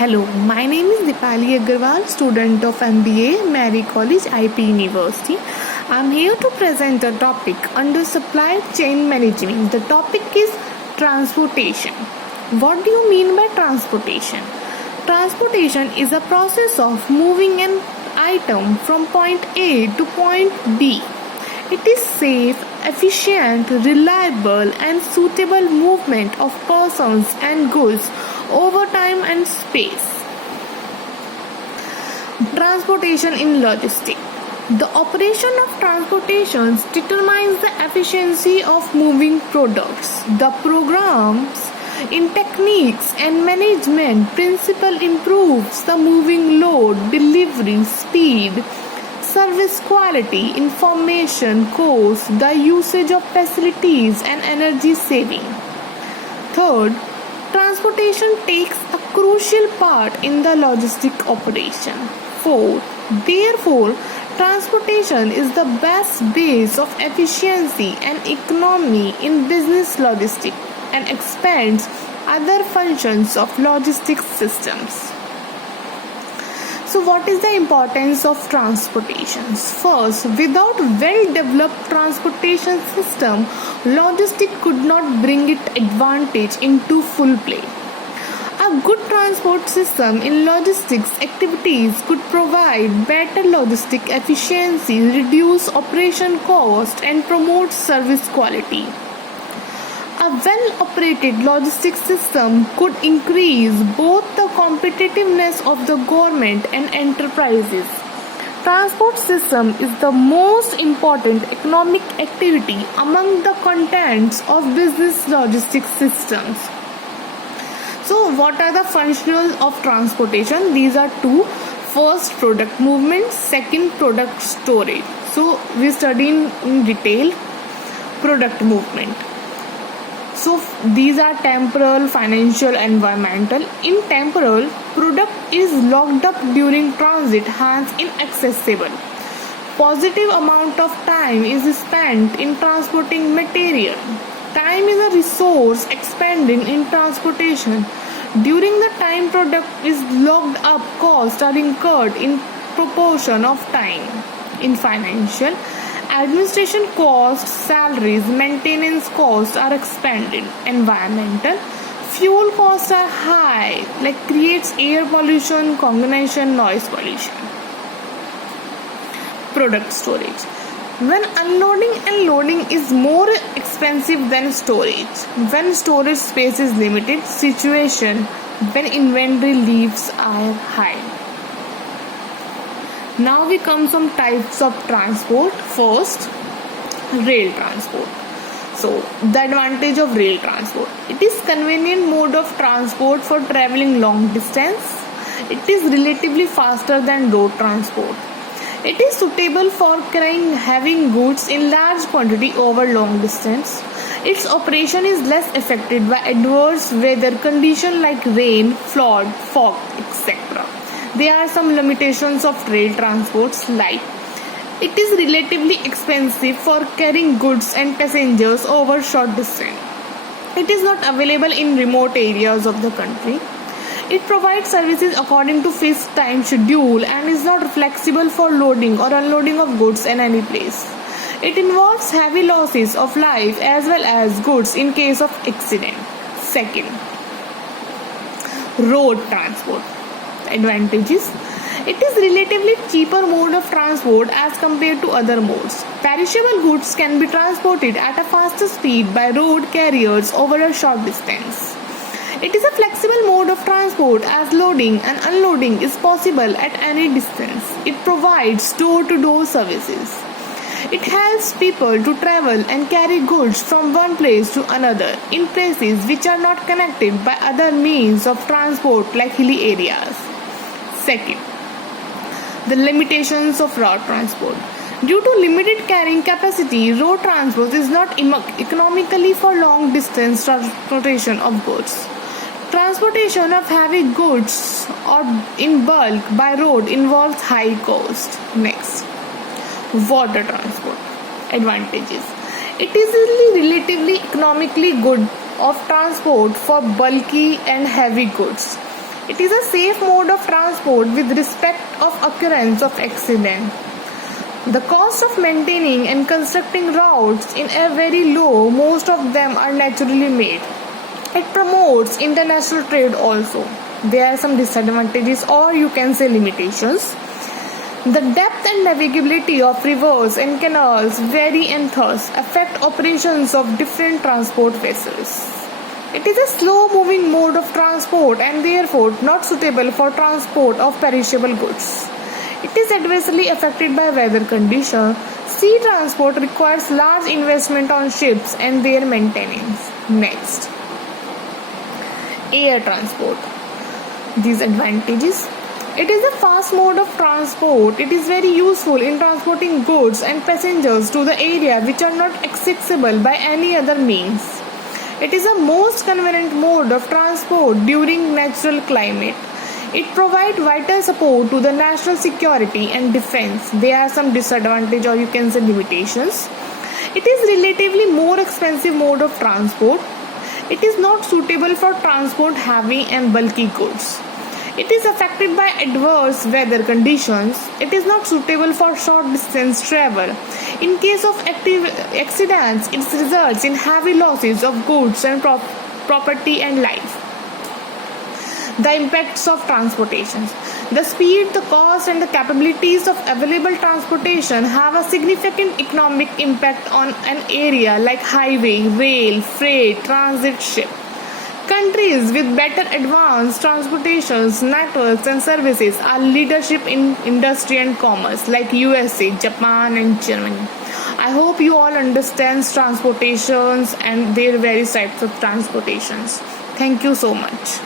Hello, my name is Dipali Agarwal, student of MBA, Mary College, IP University. I am here to present a topic under supply chain management. The topic is transportation. What do you mean by transportation? Transportation is a process of moving an item from point A to point B. It is safe, efficient, reliable, and suitable movement of persons and goods over time and space. Transportation in logistics. The operation of transportations determines the efficiency of moving products. The programs in techniques and management principle improves the moving load, delivery, speed, service quality, information, cost, the usage of facilities and energy saving. Third, transportation takes a crucial part in the logistic operation. Fourth, therefore, transportation is the best base of efficiency and economy in business logistics and expands other functions of logistics systems. So what is the importance of transportations? First, without well-developed transportation system, logistics could not bring its advantage into full play. A good transport system in logistics activities could provide better logistic efficiency, reduce operation cost, and promote service quality. A well-operated logistics system could increase both the competitiveness of the government and enterprises. Transport system is the most important economic activity among the contents of business logistics systems. So, what are the functions of transportation? These are two. First, product movement. Second, product storage. So, we study in detail product movement. So these are temporal, financial, environmental. In temporal, product is locked up during transit, hence inaccessible. Positive amount of time is spent in transporting material. Time is a resource expended in transportation. During the time product is locked up, costs are incurred in proportion of time. In financial, administration costs, salaries, maintenance costs are expended. Environmental, fuel costs are high, like creates air pollution, congregation, noise pollution. Product storage. When unloading and loading is more expensive than storage, when storage space is limited, situation when inventory leaves are high. Now we come some types of transport. First, rail transport. So, the advantage of rail transport. It is convenient mode of transport for traveling long distance. It is relatively faster than road transport. It is suitable for carrying heavy goods in large quantity over long distance. Its operation is less affected by adverse weather conditions like rain, flood, fog, etc. There are some limitations of rail transports like it is relatively expensive for carrying goods and passengers over short distance. It is not available in remote areas of the country. It provides services according to fixed time schedule and is not flexible for loading or unloading of goods in any place. It involves heavy losses of life as well as goods in case of accident. Second, road transport. Advantages. It is relatively cheaper mode of transport as compared to other modes. Perishable goods can be transported at a faster speed by road carriers over a short distance. It is a flexible mode of transport as loading and unloading is possible at any distance. It provides door-to-door services. It helps people to travel and carry goods from one place to another in places which are not connected by other means of transport like hilly areas. Second, the limitations of road transport. Due to limited carrying capacity, road transport is not economically for long distance transportation of goods. Transportation of heavy goods or in bulk by road involves high cost. Next, water transport. Advantages. It is relatively economically good of transport for bulky and heavy goods. It is a safe mode of transport with respect of occurrence of accident. The cost of maintaining and constructing routes is very low. Most of them are naturally made. It promotes international trade also. There are some disadvantages, or you can say limitations. The depth and navigability of rivers and canals vary and thus affect operations of different transport vessels. It is a slow-moving mode of transport and therefore not suitable for transport of perishable goods. It is adversely affected by weather conditions. Sea transport requires large investment on ships and their maintenance. Next, air transport. These advantages. It is a fast mode of transport. It is very useful in transporting goods and passengers to the area which are not accessible by any other means. It is a most convenient mode of transport during natural climate. It provides vital support to the national security and defense. There are some disadvantages, or you can say limitations. It is relatively more expensive mode of transport. It is not suitable for transport heavy and bulky goods. It is affected by adverse weather conditions. It is not suitable for short distance travel. In case of accidents, it results in heavy losses of goods and property and life. The impacts of transportation. The speed, the cost, and the capabilities of available transportation have a significant economic impact on an area like highway, rail, freight, transit, ship. Countries with better advanced transportation networks and services are leadership in industry and commerce like USA, Japan and Germany. I hope you all understand transportations and their various types of transportations. Thank you so much.